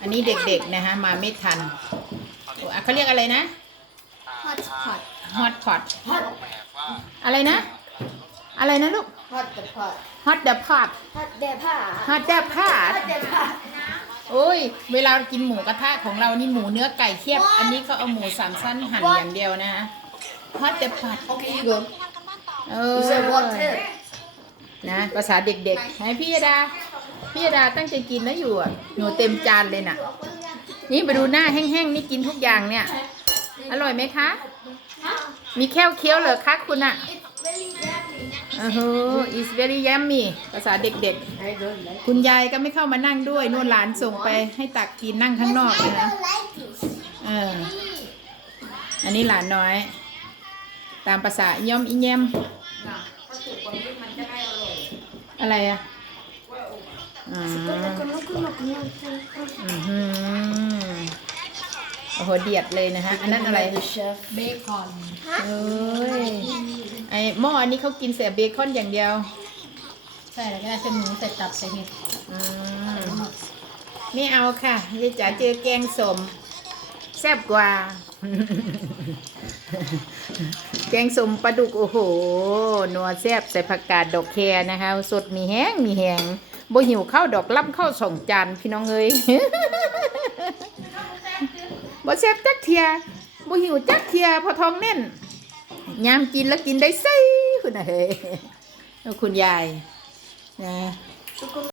อันนี้เด็กๆนะคะมาไม่ทันโอ้อะเขาเรียกอะไรนะ ฮอตพอตฮอตพอตฮอตอะไรนะ อะไรนะลูก ฮอตเดอะพอตฮอตเดอะพอตฮอตเดอะผ้าฮอตเดอะพอตฮอตเดอะผ้าโอ้ย เวลากินหมูกระทะของเรานี่หมูเนื้อไก่เคียบ อันนี้เขาเอาหมูสามสั้นหั่นอย่างเดียวนะคะฮอตเดอะพอตโอเคยูโกเอยูอเซวอเตอร์ นะภาษาเด็กๆให้พี่ยดาพี่ยดาตั้งใจกินนะอยู่อะหนูเต็มจานเลยน่ะ นี่ไปดูหน้าแห้งๆนี่กินทุกอย่างเนี่ย อร่อยไหมคะ มีแค่วเคี้ยวเหรอคะคุณอะเออโห is very yummy ภาษาเด็กๆ คุณยายก็ไม่เข้ามานั่งด้วยนู่นหลานส่งไปให้ตักกินนั่งข้างนอกนะเอออันนี้หลานน้อย ตามภาษาย่อมอีแยมอะไร อะอ๋ออือหือโอ้โหเดียดเลยนะฮะ อันนั้นอะไรเชฟเบคอนเอ้ยไอหม้ออันนี้เขากินแต่เบคอนอย่างเดียวใช่แล้วก็ได้เส้นหมูใส่ตับใส่เห็ดอืมไม่เอาค่ะยายจ๋าเจอแกงสม แซ่บกว่า แกงสมปลาดุกโอ้โหนัวแซ่บใส่ผักกาดดอกแคนะคะ สดมีแห้งมีแห้งบ่หิวข้าวดอกล่ำข้าวสองจานพี่น้องเอ้ยบ่แซ่บจักเทียบ่หิวจักเทียพอท้องแน่นยามกินแล้วกินได้ไส้คุณเฮ้ยคุณยายนะ